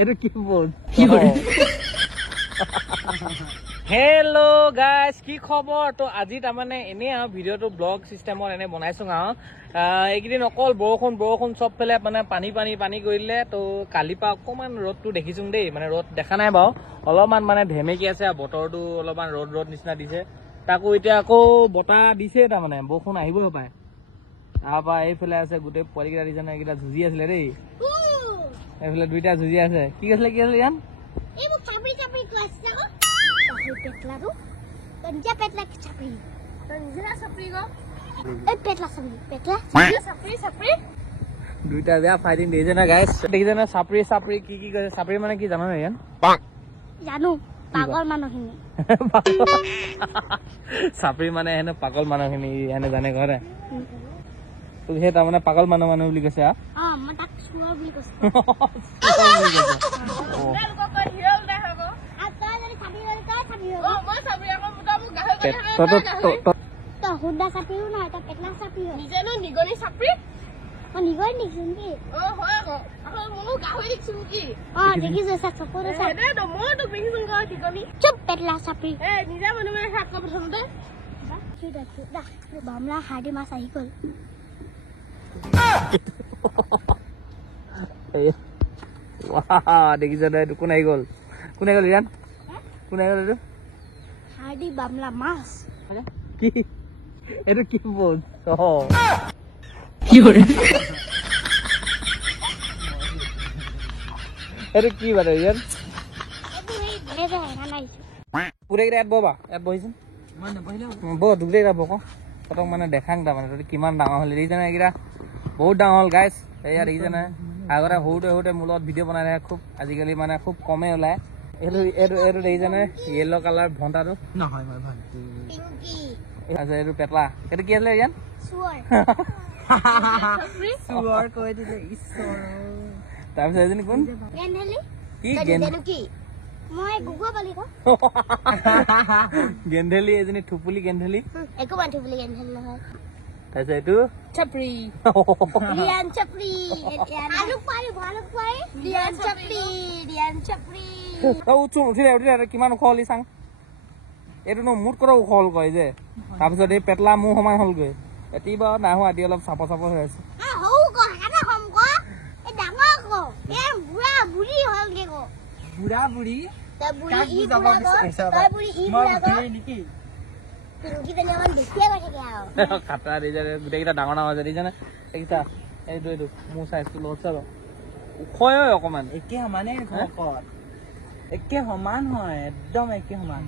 এটা কি বল কি কৰে হেল্ল' গাইজ কি খবৰ তো আজি তাৰমানে এনেই আৰু ভিডিঅ'টো ব্লগ চিষ্টেমত এনে বনাইছো আৰু এইকেইদিন অকল বৰষুণ চবফালে মানে পানী কৰিলে তো কালিৰ পৰা অকণমান ৰ'দটো দেখিছো দেই মানে ৰ'দ দেখা নাই বাৰু অলপমান মানে ধেমেকি আছে আৰু বতৰটো অলপমান ৰ'দ নিচিনা দিছে তাকো এতিয়া আকৌ বতাহ দিছে তাৰমানে বৰষুণ আহিবই পায় তাৰপৰা এইফালে আছে গোটেই পোৱালিকেইটা দিছে এইকেইটা যুঁজি আছিলে দেই এইফালে দুইটা যুঁজি আছে কি আছিলে ইয়ান Petla tu, kerja petla sapri. Kerja sapri go. Petla sapri, petla. Sapri. দুইটা বেয়া ফাইটিং দিছে না গাইস দেখিছে না সাপৰি কি কৈছে সাপৰি মানে কি জানো ইয়ান জানো পাগল মানুহখিনি সাপৰি মানে হেনে পাগল মানুহখিনি এনে জানে ঘৰে তো হে তাৰ মানে পাগল মানুহ বুলি কৈছে মই তাক সুৱাৰ বুলি কৈছো হুদা চাপিও নাই এটা পেটলা চাপি নিজে ন নিগনি চাপি নিগনি দেখিছো নেকি হয় আকৌ মনো গাহৰি দেখিছো নেকি দেখিছো চকুৰে চাই মই তো দেখিছো নিগনি চুপ পেটলা চাপি নিজে মনে শাক প্ৰথমতে বামলা হাৰ্ডি মাছ আহি গ'ল দেখিছ এইটো কোন আহি গ'ল ইয়ান কোন আহি গ'ল এইটো হাৰ্ডি বামলা মাছ কি এইটো কি বল কি কৰে এইটো কি বাৰে ইয়ান পুৰেকেইটা ইয়াত ববা ইয়াত বহিছোন দুগেইটা বক তহঁতক মানে দেখাং তাৰমানে তহঁতি কিমান ডাঙৰ হ'লে দেখিছেনে এইকেইটা বহুত ডাঙৰ হ'ল গাইছ এয়া দেখিছেনে আগতে সৰুতে মোৰ লগত ভিডিঅ' বনাই থাকে খুব আজিকালি মানে খুব কমেই ওলায় এইটো দেখিছেনে য়েল্ল' কালাৰ ভণ্টাটো নহয় আচ্ছা এইটো পেটলা এইটো কি আছিলে ইয়ান তাৰপিছত এজনী কোন গেন্ধেলি এজনী থুপুলি গেন্ধেলি তাৰপিছত এইটো কিমান ওখ হলি চাং এইটো ন মুঠ কৰা ওখ হল কয় যে তাৰপিছত এই পেটলা মোৰ সমান হলগৈ এটি বাৰু নাই হোৱা এটি অলপ চাপৰ হৈ আছে বুঢ়া বুঢ়ী খাটা গোটেইকেইটা ডাঙৰ আছে দেখিছানে দেখিছা এইটো মোৰ চাইজটো লৈছে বাৰু ওখ অকমান একে সমানে একে সমান হয় একদম একে সমান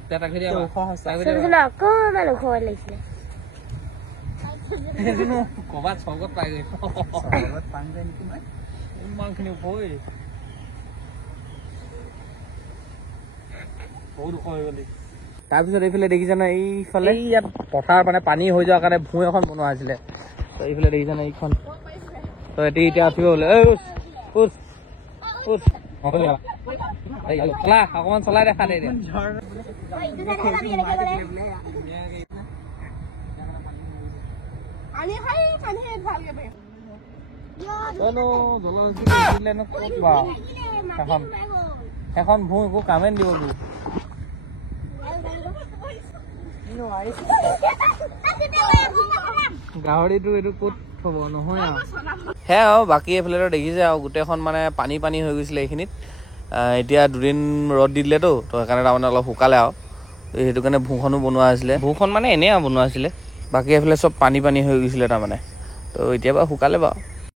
কবাত স্বৰ্গত পাই গৈ ইমানখিনি ওখ বহুত ওখ হৈ গ'ল তাৰপিছত এইফালে দেখিছানে এইফালে ইয়াত পথাৰ মানে পানী হৈ যোৱাৰ কাৰণে ভূঁই এখন বনোৱা হৈছিলে তো এইফালে দেখিছানে এইখন তো এতিয়া উঠিব বোলে অকমান চলাই দেখা দে এখন ভূঁই একো কামেই দিব গাহৰিটো এইটো ক'ত থব নহয় আৰু সেয়া আৰু বাকী এইফালে দেখিছে আৰু গোটেইখন মানে পানী হৈ গৈছিলে এইখিনিত এতিয়া দুদিন ৰ'দ দি দিলেতো তো সেইকাৰণে তাৰমানে অলপ শুকালে আৰু সেইটো কাৰণে ভূঁখনো বনোৱা হৈছিলে ভূঁখন মানে এনেই আৰু বনোৱা হৈছিলে বাকী এইফালে চব পানী হৈ গৈছিলে তাৰমানে তো এতিয়া বাৰু শুকালে বাৰু